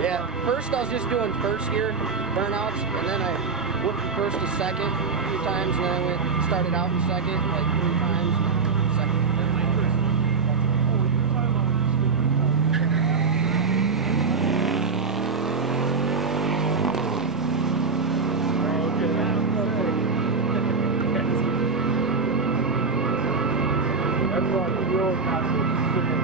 Yeah, first I was just doing first gear burnouts, and then I whooped first to second a few times, and then I started out in second like 3 times. Second. That's why the road got so